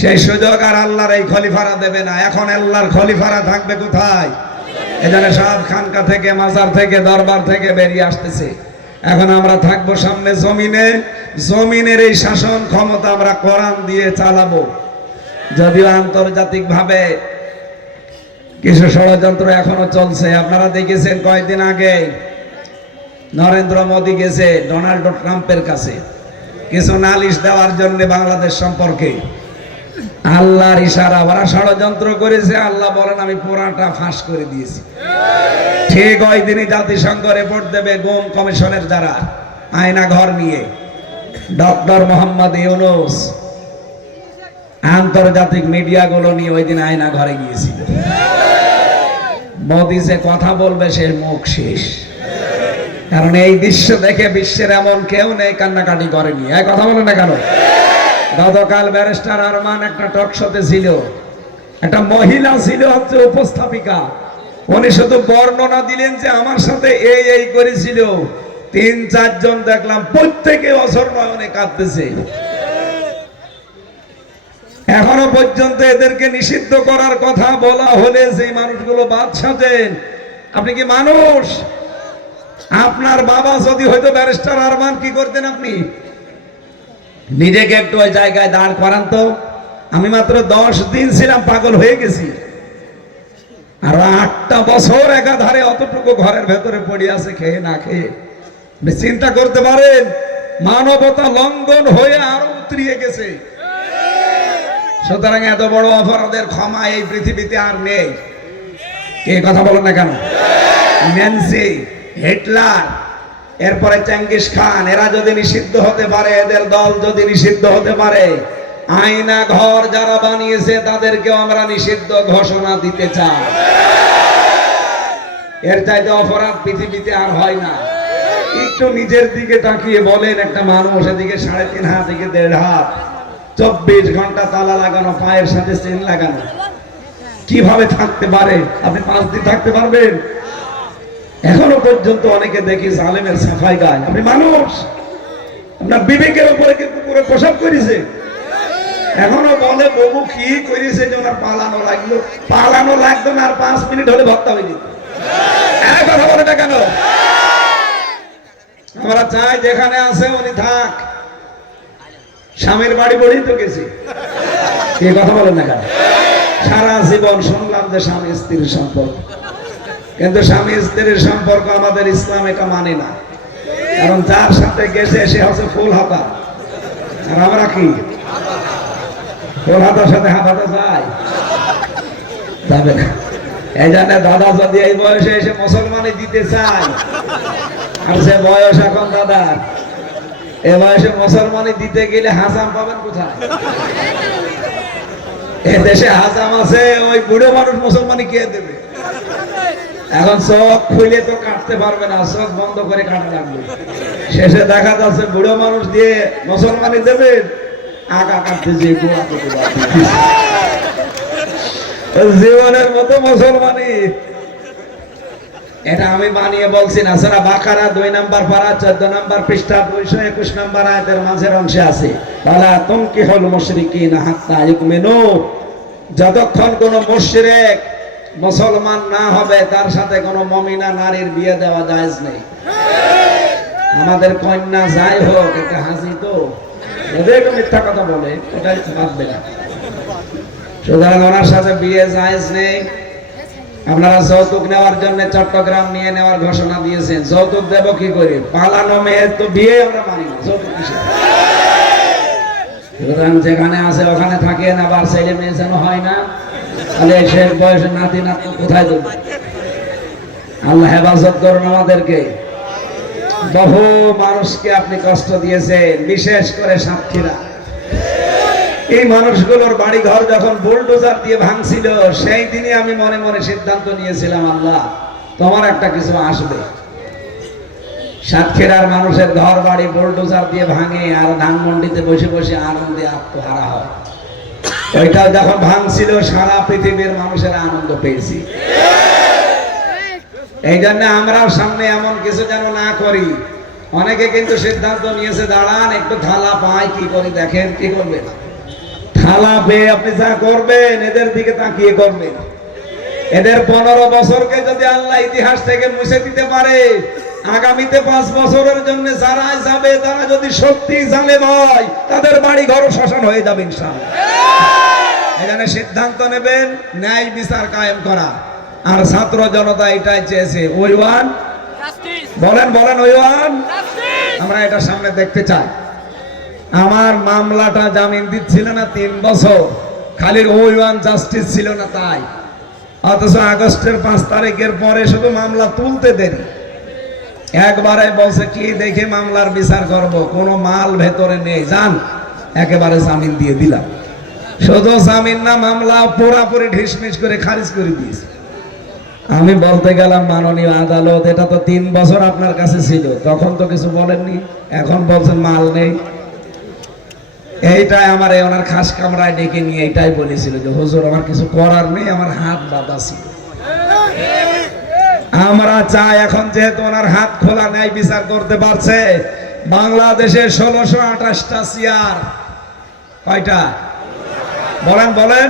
সেই সুযোগ আর আল্লাহর এই খলিফারা দেবে না। এখন আল্লাহর খলিফারা থাকবে কোথায়? এখানে সব খানকা থেকে, মাজার থেকে, দরবার থেকে বেরিয়ে আসতেছে। এখন আমরা থাকবো সামনে জমিনে। জমিনের এই শাসন ক্ষমতা আমরা কোরআন দিয়ে চালাবো। যদিও আন্তর্জাতিক ভাবে কিছু ষড়যন্ত্র এখনো চলছে। আপনারা দেখেছেন কয়েকদিন আগে নরেন্দ্র মোদী গেছে ডোনাল্ড ট্রাম্পের কাছে কিছু নালিশ দেওয়ার জন্য বাংলাদেশ সম্পর্কে। আল্লাহর ইশারা, ওরা ষড়যন্ত্র করেছে। আল্লাহ বলেন আমি পুরাটা ফাঁস করে দিয়েছি। ঠিক ওই দিনই জাতিসংঘ রিপোর্ট দেবে, গুম কমিশনের যারা আয়না ঘর নিয়ে, ডক্টর মোহাম্মদ ইউনূস আন্তর্জাতিক মিডিয়াগুলো নিয়ে ওই দিন আয়না ঘরে গিয়েছিল। মোদি যে কথা বলবে সে মুখ শেষ। কারণ এই দৃশ্য দেখে বিশ্বের এমন কেউ নেই কান্নাকাটি করেনি। এই কথা বলে না কেন? গতকাল ব্যারিস্টার আরমান একটা টক শোতে ছিল, একটা মহিলা ছিল হচ্ছে উপস্থাপিকা। উনি শুধু বর্ণনা দিলেন যে আমার সাথে এই এই করেছিল। 3-4 জন দেখলাম, প্রত্যেকে অঝর নয়নে কাঁদতেছে। এখনো পর্যন্ত এদেরকে নিষিদ্ধ করার কথা বলা হলে যে মানুষগুলো বাদ সাজেন। আপনি কি মানুষ? আপনার বাবা যদি হয়তো ব্যারিস্টার আরমান, কি করতেন আপনি? নিজেকে একটু ওই জায়গায় দাঁড় করান তো। আমি মাত্র 10 দিন ছিলাম, পাগল হয়ে গেছি। আর 8টা বছর একাধারে অতটুকু ঘরের ভেতরে পড়ে আছে, খেয়ে না খেয়ে। চিন্তা করতে পারেন, মানবতা লঙ্ঘন হয়ে আরো উতরিয়ে গেছে। সুতরাং এত বড় অপরাধের ক্ষমা এই পৃথিবীতে আর নেই। কে কথা বলেন না কেন? ন্যান্সি, হিটলার, এরপরে চেঙ্গিস খান, এরা যদি নিষিদ্ধ হতে পারে, এদের দল যদি নিষিদ্ধ হতে পারে, আয়না ঘর যারা বানিয়েছে তাদেরকেও আমরা নিষিদ্ধ ঘোষণা দিতে চাই। এর চাইতে অপরাধ পৃথিবীতে আর হয় না। একটু নিজের দিকে তাকিয়ে বলেন, একটা মানুষ এদিকে 3.5 হাত, এদিকে 1.5 হাত, 24 ঘন্টা তালা লাগানো, পায়ের সাথে চেন লাগানো, কিভাবে থাকতে পারে? আপনি 5 দিন থাকতে পারবেন? এখনো পর্যন্ত অনেকে দেখি জালেমের সাফাই গায়। আপনি মানুষ, আপনার বিবেকের উপরে কি কুকুরে প্রসাব করেছে? এখনো বলে ববু কি করেছে যে ওনার পালানো লাগলো, পালানো লাগতো না, আর 5 মিনিট হলে ভর্তা হয়ে যেত। কথা বলে না কেন? আমরা চাই যেখানে আছে উনি থাক। স্বামীর বাড়ি বড়ি তো গেছি, এই কথা বলেন না কেন? সারা জীবন শুনলাম যে স্বামী স্ত্রীর সম্পর্ক, কিন্তু স্বামী স্ত্রীর সম্পর্ক আমাদের ইসলাম এটা মানে না। কারণ যার সাথে গেছে সে হচ্ছে ফুল হাতা, আর আমরা কি ফুল হাতার সাথে হাত হাতে যায়? যাবে না। এই জন্য দাদা যদি এই বয়সে এসে মুসলমানি দিতে চায়, আর সে বয়স এখন দাদা, এ বয়সে মুসলমানি দিতে গেলে হাসাম পাবেন কোথায়? এ দেশে হাসাম আছে, ওই বুড়ো মানুষ মুসলমানি কে দেবে? এখন চোখ খুলে তো কাটতে পারবে না, চোখ বন্ধ করে কাটা লাগবে। শেষে দেখা যাচ্ছে বুড়ো মানুষ দিয়ে মুসলমানি দেবে, আগা কাটতে যে জীবনের মতো মুসলমানি। এটা আমি বানিয়ে বলছি না, সারা বাকারা 2 নম্বর পারা 14 নম্বর পৃষ্ঠা 221 নম্বর আয়াতের মাঝের অংশে আছে, ওয়ালা তুনকিহুল মুশরিকিনা হাত্তা ইউমিনু। যতক্ষণ কোন মুশরিক মুসলমান না হবে তার সাথে কোন মুমিনা নারীর বিয়ে দেওয়া জায়েজ নেই। আমাদের কন্যা যাই হোক, একটা হাসি তো এদের মিথ্যা কথা বলে, ওটাই বাদবে না। সুতরাং ওনার সাথে বিয়ে জায়েজ নেই। আপনারা যৌতুক নেওয়ার জন্য চট্টগ্রাম নিয়ে নেওয়ার ঘোষণা দিয়েছেন, যৌতুক দেব কি করে? পালানো মেয়ের তো বিয়ে আমরা মানি না, যৌতুক কিসে? সুতরাং যেখানে আছে ওখানে থাকেন, আবার ছেলে মেয়ে যেন হয় না, তাহলে শেষ বয়সে নাতি নাতি কোথায় দেব? আল্লাহ হেফাজত করুন আমাদেরকে। বহু মানুষকে আপনি কষ্ট দিয়েছেন, বিশেষ করে সাতক্ষীরা। এই মানুষগুলোর বাড়ি ঘর যখন বুলডোজার দিয়ে ভাঙছিল, সেই দিনই আমি মনে মনে সিদ্ধান্ত নিয়েছিলাম, আল্লাহ তোমার একটা কিছু আসবে। সাতক্ষীরার মানুষের ঘর বাড়ি বুলডোজার দিয়ে ভাঙে, আর ধানমন্ডিতে বসে বসে আনন্দে আত্মহারা হয়। ওইটা যখন ভাঙছিল সারা পৃথিবীর মানুষের আনন্দ পেয়েছি। এই জন্য আমরাও সামনে এমন কিছু যেন না করি। অনেকে কিন্তু সিদ্ধান্ত নিয়েছে, দাঁড়ান একটু থালা পাই, কি করি দেখেন, কি করবেন? থালা পেয়ে আপনি যা করবেন এদের দিকে তাকিয়ে করবেন। এদের 15 বছরকে যদি আল্লাহ ইতিহাস থেকে মুছে দিতে পারে, আগামীতে 5 বছরের জন্য যারা যাবে, তারা যদি সত্যি জালেম হয়, তাদের বাড়ি ঘর শ্মশান হয়ে যাবে ইনশাআল্লাহ। এখানে সিদ্ধান্ত নেবেন ন্যায় বিচার কায়েম করা। আর ছাত্র জনতা এটাই চেয়েছে, ওই ওয়ান বলেন বলেন, ওই ওয়ান আমরা এটা সামনে দেখতে চাই। আমার মামলাটা জামিন দিচ্ছিল না 3 বছর, খালি ওই ওয়ান জাস্টিস ছিল না তাই। অথচ আগস্টের 5 তারিখের পরে শুধু মামলা তুলতে দেরি। একবারে বলছে কি দেখে মামলার বিচার করব, কোনো মাল ভেতরে নেই, যান একেবারে জামিন দিয়ে দিলাম। শুধু জামিন না, মামলা পুরাপুরি ঢিসমিস করে খারিজ করে দিয়েছে। আমি বলতে গেলাম, মাননীয় আদালত, এটা তো 3 বছর আপনার কাছে ছিল, তখন তো কিছু বলেননি, এখন বলছেন মাল নেই। এইটাই আমার ওনার খাস কামরায় ডেকে নিয়ে এইটাই বলেছিল যে হুজুর আমার কিছু করার নেই, আমার হাত বাঁধা ছিল। আমরা চাই এখন যেহেতু ওনার হাত খোলা নেই, বিচার করতে পারছে। বাংলাদেশে 1628টা চেয়ার, কয়টা বলেন বলেন?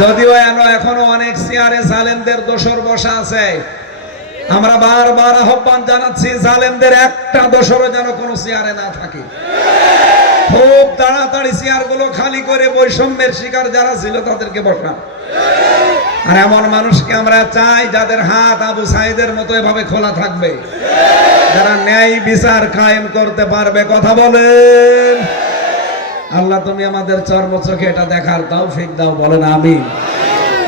যদিও এখনো অনেক চেয়ারে জালেমদের দোসর বসা আছে। আমরা বারবার আহ্বান জানাচ্ছি, জালেমদের একটা দোসরও যেন কোনো চেয়ারে না থাকে। খুব তাড়াতাড়ি চেয়ার গুলো খালি করে বৈষম্যের শিকার যারা ছিল তাদেরকে বসান। আর এমন মানুষকে আমরা চাই যাদের হাত আবু সাইদের মতো এভাবে খোলা থাকবে, যারা ন্যায় বিচার কায়েম করতে পারবে। কথা বলেন। আল্লাহ তুমি আমাদের চর্ম চোখে এটা দেখার তৌফিক দাও, বলেন আমিন।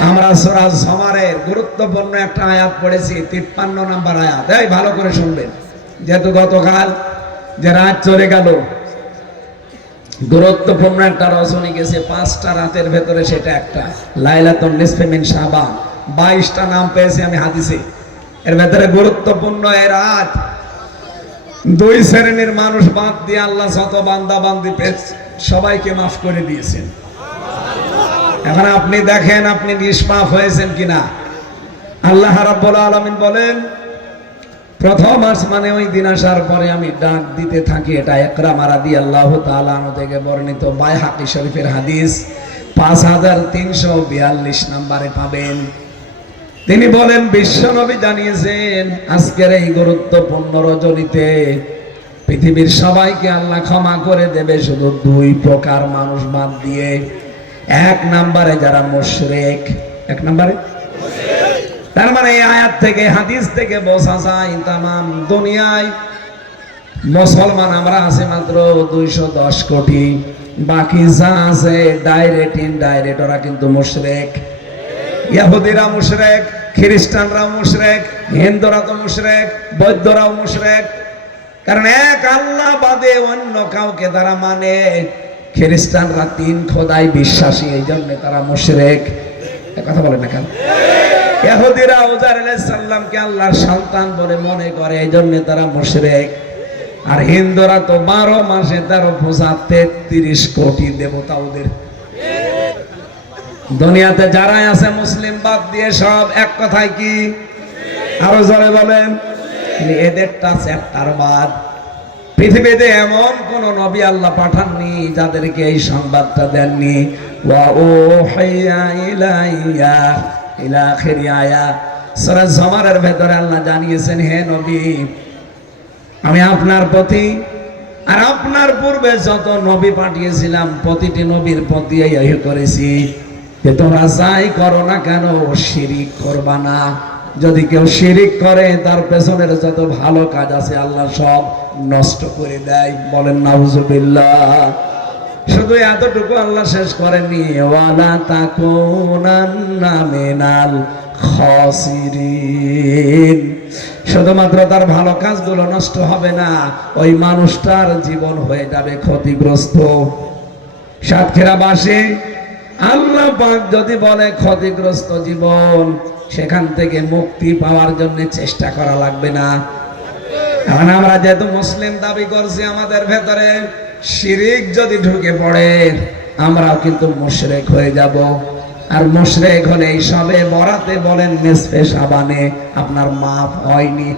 আমরা সূরা জুমারের গুরুত্বপূর্ণ একটা আয়াত পড়েছি, 53 নম্বর আয়াত। এই ভালো করে শুনবেন, যেহেতু গতকাল যে রাত চলে গেল, গুরুত্বপূর্ণ একটা রজনী গেছে 5টা রাতের ভেতরে, সেটা একটা লাইলাতুন নিসফি মিন শাবান। 22টা নাম পেয়েছি আমি হাদিসে। এর ভেতরে গুরুত্বপূর্ণ এই রাত 2 শ্রেণীর মানুষ বাদ দিয়ে আল্লাহ যত বান্দা বান্দি পেয়েছে সবাইকে মাফ করে দিয়েছেন। এখন আপনি দেখেন আপনি নিষ্পাপ হয়েছেন কিনা। আল্লাহ রাব্বুল আলামিন বলেন, প্রথম আসমানে ওই দিন আসার পরে আমি ডাক দিতে থাকি। এটা ইকরাম রাদিয়াল্লাহু তাআলা আনহু থেকে বর্ণিত বাইহাকী শরীফের হাদিস 5342 নম্বরে পাবেন। তিনি বলেন, বিশ্বনবী জানিয়েছেন আজকের এই গুরুত্বপূর্ণ রজনীতে পৃথিবীর সবাইকে আল্লাহ ক্ষমা করে দেবে শুধু দুই প্রকার মানুষ বাদ দিয়ে। এক নম্বরে যারা মুশরিক, এক নম্বরে, তার মানে এই আয়াত থেকে হাদিস থেকে বোঝা যায় তামাম দুনিয়ায় মুসলমান আমরা আছে মাত্র 210 কোটি, বাকি যা আছে ডাইরেক্ট ইনডাইরেক্ট ওরা কিন্তু মুশরিক। ইহুদিরা মুশরিক, খ্রিস্টানরাও মুশরিক, হিন্দুরা তো মুশরিক, বৌদ্ধরাও মুশরিক। কারণ এক আল্লাহ বাদে অন্য কাউকে তারা মানে। খ্রিস্টানরা 3 খোদায় বিশ্বাসী, এই জন্য তারা মুশরিক। কথা বলেন না কেন? ইহুদিরা উজাইর আলাইহিস সালামকে আল্লাহর সন্তান বলে মনে করে, এই জন্য তারা মুশরিক। আর হিন্দুরা তো 12 মাসে 13 পূজা 33 কোটি দেবতা ওদের। দুনিয়াতে যারাই আছে মুসলিম বাদ দিয়ে সব এক কথায় কি, আরো জোরে বলেন, এদেরটা চ্যাপ্টার বাদ। পৃথিবীতে এমন কোন নবী আল্লাহ পাঠাননি যাদেরকে এই সংবাদটা দেননি। ওয়া উহিয়া ইলাইয়া ইলা আখিরি আয়াত সূরা জুমারের ভেতরে আল্লাহ জানিয়েছেন, হে নবী আমি আপনার প্রতি আর আপনার পূর্বে যত নবী পাঠিয়েছিলাম প্রতিটি নবীর প্রতি এই করেছি যে তোমরা যাই করো না কেন শিরিক করবা না। যদি কেউ শিরিক করে তার পেছনের যত ভালো কাজ আছে আল্লাহ সব নষ্ট করে দেয়। বলেন নাউজুবিল্লাহ। শুধু এতটুকু আল্লাহ শেষ করেননি, ওয়ালা তাকুনান্না মিনাল খাসিরিন। শুধুমাত্র তার ভালো কাজগুলো নষ্ট হবে না, ওই মানুষটার জীবন হয়ে যাবে ক্ষতিগ্রস্ত। সাতক্ষীরাবাসী আল্লাহ পাক যদি বলে ক্ষতিগ্রস্ত জীবন, সেখান থেকে মুক্তি পাওয়ার জন্য চেষ্টা করা লাগবে না? এখন আমরা যেহেতু মুসলিম দাবি করছি, আমাদের ভেতরে শিরিক যদি ঢুকে পড়ে আমরাও কিন্তু মুশরিক হয়ে যাব। আর মুশরিক হলে এই সবে বরাতে বলেন নিসফে শাবানে আপনার মাফ হয়নি।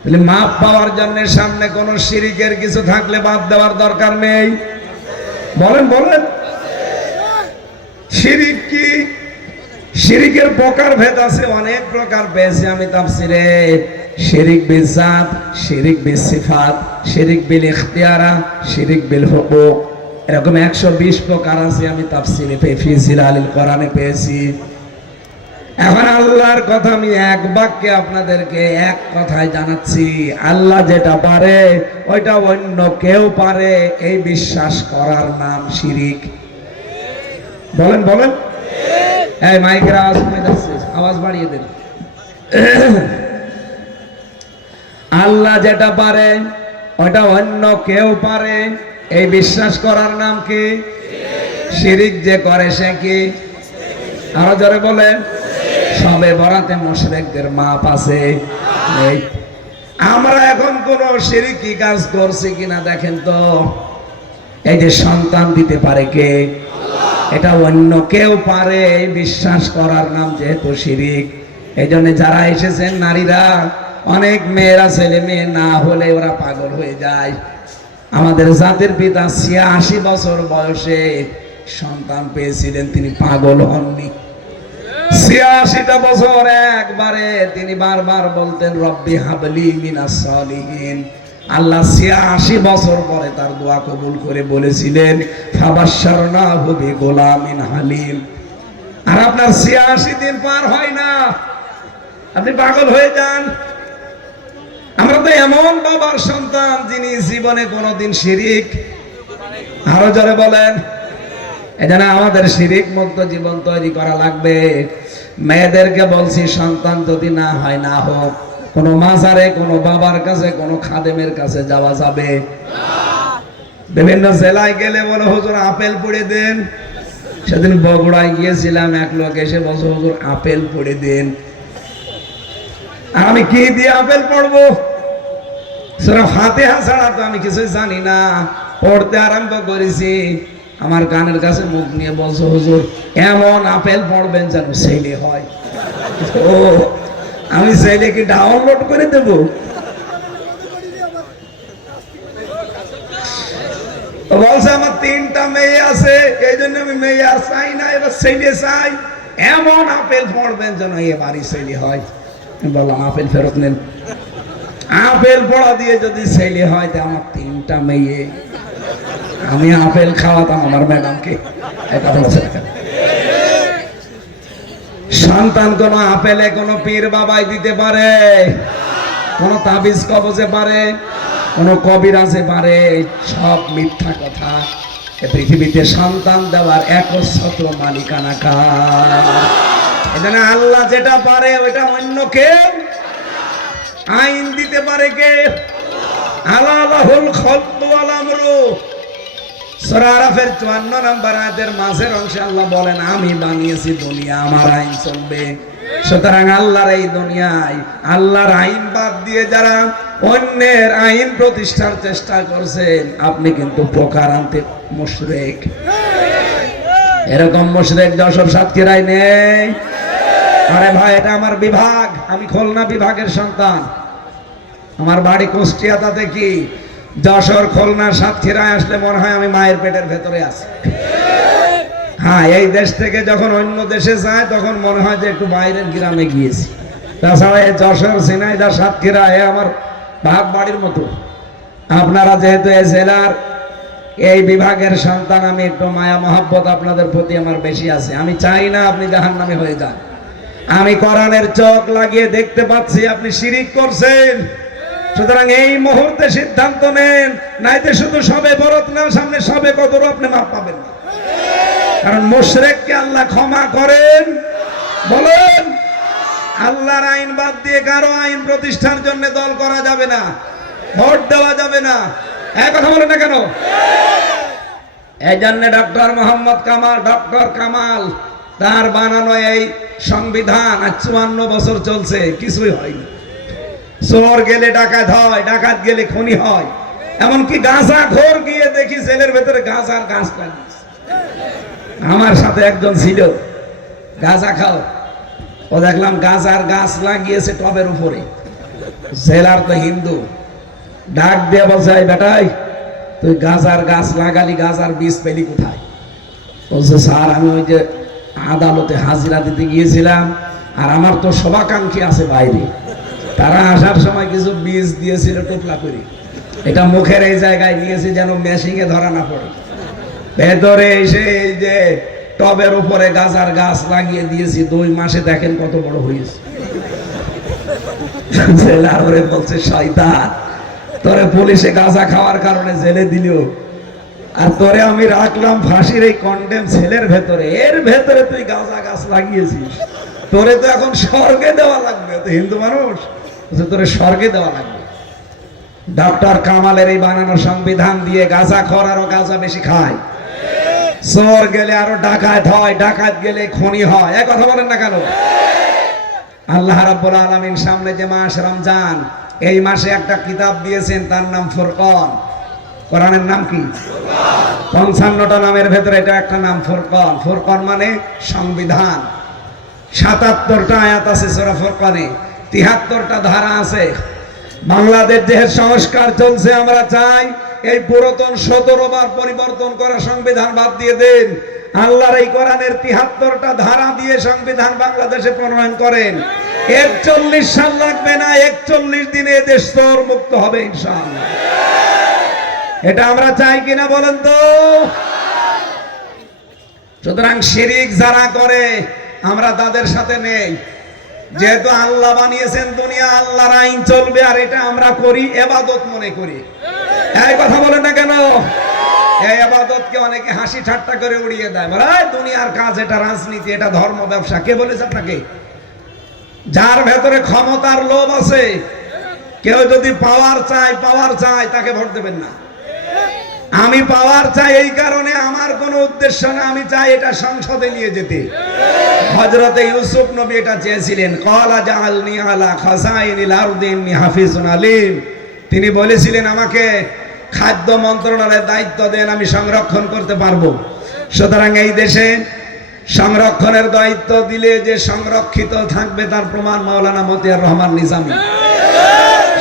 তাহলে মাফ পাওয়ার জন্য সামনে কোন শিরিকের কিছু থাকলে বাদ দেওয়ার দরকার নেই। বলেন বলেন, শিরিক কি? শিরিকের প্রকার ভেদ আছে, অনেক প্রকার পেয়েছি আমি তাফসিরে। শিরিক বিল জাত, শিরিক বিল সিফাত, শিরিক বিল ইখতিয়ারা, শিরিক বিল হুকুক, এরকম 120 প্রকার আছে আমি তাফসিরে ফি জিলালিল কোরআনে পেয়েছি। এখন আল্লাহর কথা আমি এক বাক্যে আপনাদেরকে এক কথায় জানাচ্ছি, আল্লাহ যেটা পারে ওইটা অন্য কেউ পারে, এই বিশ্বাস করার নাম শিরিক। বলেন বলেন, এই মাইকের আওয়াজ কমে যাচ্ছে, আওয়াজ বাড়িয়ে দেন। আল্লাহ যেটা পারে ওটা অন্য কেউ পারে, এই বিশ্বাস করার নাম কি? শিরিক। যে করে সে কি? আরো জোরে বলেন। সবে বরাতে মুশরিকদের মাপ আছে। আমরা এখন কোন শিরকি কাজ করছি কিনা দেখেন তো। এই যে সন্তান দিতে পারে কে? এটা অন্য কেউ পারে, এই বিশ্বাস করার নাম যেহেতু শিরিক। এই জন্য যারা এসেছেন নারীরা, অনেক মেয়েরা ছেলে মেয়ে না হলে ওরা পাগল হয়ে যায়। আমাদের জাতির পিতা 86 বছর বয়সে সন্তান পেয়েছিলেন, তিনি পাগল হননি। 86টা বছর একবারে তিনি বারবার বলতেন রব্বি হাবলি মিনাস সালিহিন। আল্লাহ 86 বছর পরে তার দোয়া কবুল করে বলেছিলেন ফাবাশশারনাহু বিগুলামিন হালিম। আর আপনার 86 দিন পার হয় না, আপনি পাগল হয়ে যান। আমরা তো এমন বাবার সন্তান যিনি জীবনে কোনোদিন শিরিক, আরো জোরে বলেন। এজন্য আমাদের শিরিক মুক্ত জীবন তৈরি করা লাগবে। মেয়েদেরকে বলছি সন্তান যদি না হয় না হোক, কোনো মাজারে, কোনো বাবার কাছে, কোনো খাদেমের কাছে যাওয়া যাবে বিভিন্ন জেলায় গেলে বলে হুজুর আপেল পুড়ে দেন। সেদিন বগুড়ায় গিয়েছিলাম, এক লোক এসে বলছে হুজুর আপেল পুড়ে দেন। আর আমি কি দিয়ে আপেল পড়বো? সূরা ফাতিহা ছাড়া তো আমি কিছু জানি না। পড়তে আরম্ভ করেছি, আমার কানের কাছে মুখ নিয়ে বলছে হুজুর এমন আপেল পড়বেন যেন ছেলে হয়। ও আমি চাইলে কি ডাউনলোড করে দেব? বলছে আমার 3টা মেয়ে আছে, এই জন্য আমি মেয়ে আর চাই না, এবার ছেলে চাই। এমন আপেল পড়বেন যেন এবারই ছেলে হয়। বললাম আপেল ফেরত নেন। আপেল পড়া দিয়ে যদি ছেলে হয় তো আমার 3টা মেয়ে, আমি আপেল খাওয়াতাম আমার ম্যাডামকে। কথা বলছে না? সন্তান কোন আপেলে কোন পীর বাবাই দিতে পারে? কোন তাবিজ কবজে পারে? কোন কবিরাজে পারে? সব মিথ্যা কথা। পৃথিবীতে সন্তান দেওয়ার একচ্ছত্র মালিকানা কার? এখানে আল্লাহ যেটা পারে ওইটা অন্য কেউ আইন দিতে পারে কে? আলাহুল খালকু ওয়াল আমরু। সূরা আরাফের 54 নম্বর আয়াতের মাঝের অংশে আল্লাহ বলেন, আমি বানিয়েছি দুনিয়া, আমার আইন চলবে। সুতরাং আল্লাহর এই দুনিয়ায় আল্লাহর আইন বাদ দিয়ে যারা অন্যের আইন প্রতিষ্ঠার চেষ্টা করছেন, আপনি কিন্তু প্রকারান্তে মুশরিক। এরকম মুশরিক যশোর সাতক্ষীরায় নেই। আরে ভাই, এটা আমার বিভাগ, আমি খুলনা বিভাগের সন্তান। আমার বাড়ি কুষ্টিয়া, তাতে কি? যশোর, খুলনা, সাতক্ষীরায় আসলে মনে হয় আমি মায়ের পেটের ভেতরে আছি। হ্যাঁ, এই দেশ থেকে যখন অন্য দেশে যায় তখন মনে হয় যে একটু বাইরের গ্রামে গিয়েছি। তাছাড়া এই যশোর, ঝিনাইদহ, সাতক্ষীরা আমার ভাগ বাড়ির মতো। আপনারা যেহেতু এই জেলার এই বিভাগের সন্তান, আমি একটু মায়া মহব্বত আপনাদের প্রতি আমার বেশি আছে। আমি চাই না আপনি জাহান্নামী হয়ে যান। আমি কোরআনের চোখ লাগিয়ে দেখতে পাচ্ছি আপনি শিরিক করছেন। সুতরাং এই মুহূর্তে সিদ্ধান্ত নেন, নাইতে শুধু সবে বরত না, সামনে সবে কদর আপনি মাপ পাবেন না। কারণ মুশরিককে আল্লাহ ক্ষমা করেন? বলেন। আল্লাহর আইন বাদ দিয়ে কারো আইন প্রতিষ্ঠার জন্য দল করা যাবে না, ভোট দেওয়া যাবে না। এক কথা বলেন না কেন? এই জন্য ডক্টর মোহাম্মদ কামাল, ডক্টর কামাল, তার বানানো এই সংবিধান আজ 54 বছর চলছে, কিছুই হয়নি। চোর গেলে ডাকাত হয়, ডাকাত গেলে খুনি হয়। এমনকি গাঁজা খোর গিয়ে দেখি জেলের ভেতরে গাঁজার গাছ লাগিয়েছে। আমার সাথে একজন ছিল গাঁজা খাও, ও দেখলাম গাঁজার গাছ লাগিয়েছে টবের উপরে। জেলার তো হিন্দু, ডাক দিয়ে বলছে, বেটাই তুই গাঁজার গাছ লাগালি, গাঁজার বীজ পেলি কোথায়? বলছে, স্যার আমি ওই যে আদালতে হাজিরা দিতে গিয়েছিলাম, আর আমার তো শুভাকাঙ্ক্ষী আছে বাইরে, তারা আসার সময় কিছু বীজ দিয়েছিল টোপলা করে, এটা মুখের এই জায়গায় নিয়েছি যেন মেশিনে ধরা না পড়ে। ভেতরে এসে এই যে টবের উপরে গাঁজার গাছ লাগিয়ে দিয়েছি, 2 মাসে দেখেন কত বড় হয়েছে। জেলার ওরে বলছে, শয়তান, তোরে পুলিশে গাঁজা খাওয়ার কারণে জেলে দিল, আর তোরে আমি রাখলাম ফাঁসির এই কন্ডেম ছেলের ভেতরে, এর ভেতরে তুই গাঁজা গাছ লাগিয়েছিস, তোরে তো এখন স্বর্গে দেওয়া লাগবে। তো হিন্দু মানুষ, তোরে স্বর্গে দেওয়া লাগবে। ডক্টর কামালের এই বানানো সংবিধান দিয়ে গাঁজা খোর আরো গাঁজা বেশি খায়, চোর গেলে আরো ডাকাত হয়, ডাকাত গেলে খনি হয়। এক কথা বলেন না কেন? আল্লাহ রাব্বুল আলামিন সামনে যে মাস রমজান, এই মাসে একটা কিতাব দিয়েছেন, তার নাম ফুরকান। কোরআনের নাম কি? 55টা নামের ভেতরে এটা একটা নাম, ফুরকান। ফুরকান মানে সংবিধান। 77টা আয়াত আছে সূরা ফুরকানে, 73টা ধারা আছে। বাংলাদেশ যে সংস্কার চলছে, আমরা চাই এই পুরাতন 17 বার পরিবর্তন করা সংবিধান বাদ দিয়ে দেন। আল্লাহর এই কোরআনের 73টা ধারা দিয়ে সংবিধান বাংলাদেশে প্রণয়ন করেন। 41 সাল লাগবে না, 41 দিনে দেশ চোর মুক্ত হবে ইনশাআল্লাহ। এটা আমরা চাই কিনা বলেন তো? সুতরাং শিরিক যারা করে আমরা তাদের সাথে নেই। যেহেতু আল্লাহ বানিয়েছেন দুনিয়া, আল্লাহর আইন চলবে, আর এটা আমরা করি ইবাদত মনে করি। এই কথা বলেন না কেন? এই ইবাদতকে অনেকে হাসি ঠাট্টা করে উড়িয়ে দেয়, বলে দুনিয়ার কাজ, এটা রাজনীতি, এটা ধর্ম ব্যবসা। কে বলেছে আপনাকে? যার ভেতরে ক্ষমতার লোভ আছে, কেউ যদি পাওয়ার চায় তাকে ভোট দেবেন না। আমি পাওয়ার চাই এই কারণে, আমার কোনো উদ্দেশ্য না, আমি চাই এটা সংসদে নিয়ে যেতে। হযরতে ইউসুফ নবী এটা চেয়েছিলেন, ক্বালা জাআলনি আলা খাযাইনিল আরদি ইন্নী হাফিজুন আলীম। তিনি বলেছিলেন, আমাকে খাদ্য মন্ত্রণালয়ের দায়িত্ব দেন, আমি সংরক্ষণ করতে পারবো। সুতরাং এই দেশে সংরক্ষণের দায়িত্ব দিলে যে সংরক্ষিত থাকবে তার প্রমাণ মাওলানা মতিয়ার রহমান নিজামী,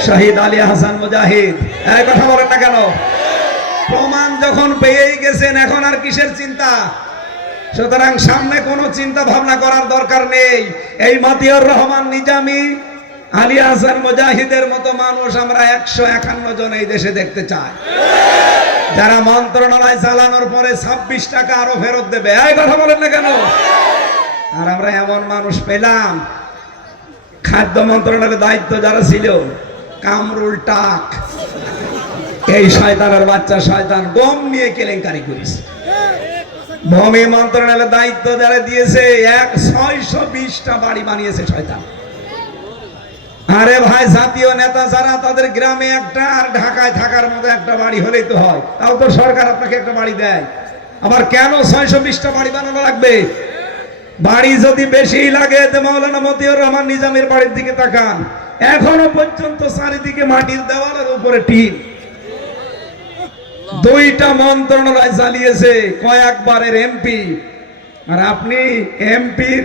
শহীদ আলী হাসান মুজাহিদ। এই কথা বলেন না কেন? প্রমাণ যখন পেয়েই গেছেন এখন আর কিসের চিন্তা? সুতরাং সামনে কোনো চিন্তা ভাবনা করার দরকার নেই। এই মতিয়ার রহমান নিজামী, আলী হাসান মুজাহিদের মতো মানুষ আমরা 151 জন এই দেশে দেখতে চাই, যারা মন্ত্রণালয় চালানোর পরে 26 টাকা আরো ফেরত দেবে। এই কথা বলেন না কেন? আর আমরা এমন মানুষ পেলাম, খাদ্য মন্ত্রণালয়ের দায়িত্ব যারা ছিল, কামরুল টাক, এই শয়তানের বাচ্চা শয়তান গম নিয়ে কেলেঙ্কারি করেছে। ভূমি মন্ত্রণালয়ের দায়িত্ব যারা দিয়েছে 620টা বাড়ি বানিয়েছে শয়তান। আরে ভাই, জাতীয় নেতা যারা, তাদের গ্রামে একটা আর ঢাকায় থাকার মতো একটা বাড়ি হলেই তো হয়। তাও তো সরকার আপনাকে একটা বাড়ি দেয়, আবার কেন 620টা বাড়ি বানানো লাগবে? বাড়ি যদি বেশি লাগে তো মাওলানা মতিয়ার রহমান নিজামীর বাড়ির দিকে তাকান, এখনো পর্যন্ত চারিদিকে মাটির দেওয়ালের উপরে টিন। 2টা মন্ত্রণালয় চালিয়েছে, কয়েকবারের এমপি। আর আপনি এমপির,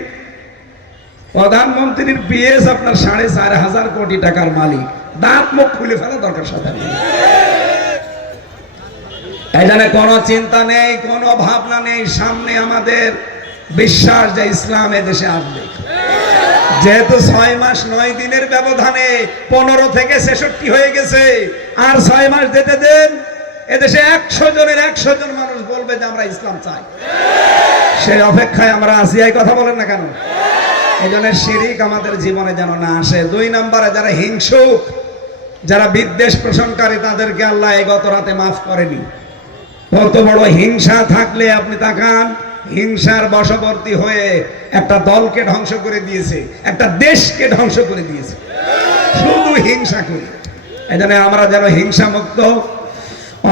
প্রধানমন্ত্রীর পিএস আপনার 4,500 কোটি টাকার মালিক। দাঁত মুখ খুলে ফেলা দরকার সাথে। এখানে কোনো চিন্তা নেই, কোনো ভাবনা নেই। সামনে আমাদের বিশ্বাস যে ইসলাম এদেশে আসবে। যেহেতু 6 মাস 9 দিনের ব্যবধানে 15 থেকে 66 হয়ে গেছে, আর 6 মাস যেতে দেন, এদেশে 100 জনের 100 জন মানুষ বলবে যে আমরা ইসলাম চাই। সেই অপেক্ষায় আমরা আছি। এই কথা বলেন না কেন? এই জন্য শিরিক আমাদের জীবনে যেন না আসে। 2 নম্বরে যারা হিংসুক, যারা বিদ্বেষ পোষণকারী, তাদেরকে আল্লাহ এই গত রাতে মাফ করেনি। কত বড় হিংসা থাকলে আপনি তাকান, হিংসার বশবর্তী হয়ে একটা দলকে ধ্বংস করে দিয়েছে, একটা দেশকে ধ্বংস করে দিয়েছে, শুধু হিংসা করে। এই জন্য আমরা যেন হিংসা মুক্ত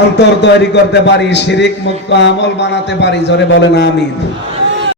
অন্তর তৈরি করতে পারি, শিরিক মুক্ত আমল বানাতে পারি। জোরে বলেন আমিন।